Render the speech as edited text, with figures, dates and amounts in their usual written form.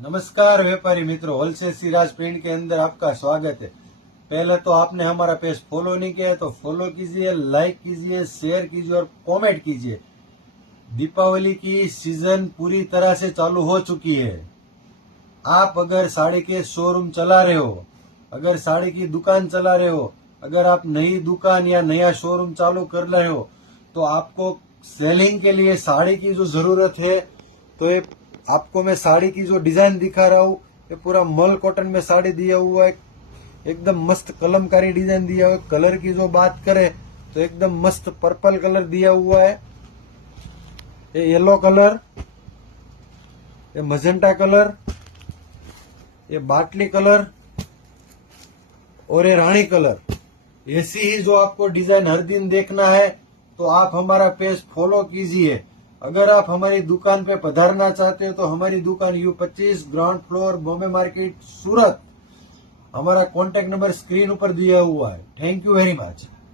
नमस्कार व्यापारी मित्रों, होलसेल सिराज प्रिंट के अंदर आपका स्वागत है। पहले तो आपने हमारा पेज फॉलो नहीं किया तो फॉलो कीजिए, लाइक कीजिए, शेयर कीजिए और कमेंट कीजिए। दीपावली की सीजन पूरी तरह से चालू हो चुकी है। आप अगर साड़ी के शोरूम चला रहे हो, अगर साड़ी की दुकान चला रहे हो, अगर आप नई दुकान या नया शोरूम चालू कर रहे हो तो आपको सेलिंग के लिए साड़ी की जो जरूरत है, तो ये आपको मैं साड़ी की जो डिजाइन दिखा रहा हूँ, ये पूरा मल कॉटन में साड़ी दिया हुआ है। एकदम मस्त कलमकारी डिजाइन दिया हुआ है। कलर की जो बात करें तो एकदम मस्त पर्पल कलर दिया हुआ है, ये येलो कलर, ये मजेंटा कलर, ये बाटली कलर और ये रानी कलर। ऐसी ही जो आपको डिजाइन हर दिन देखना है तो आप हमारा पेज फॉलो कीजिए। अगर आप हमारी दुकान पे पधारना चाहते हो तो हमारी दुकान U25 ground floor, Bombay market, सूरत। हमारा कॉन्टेक्ट नंबर स्क्रीन ऊपर दिया हुआ है। Thank you very much.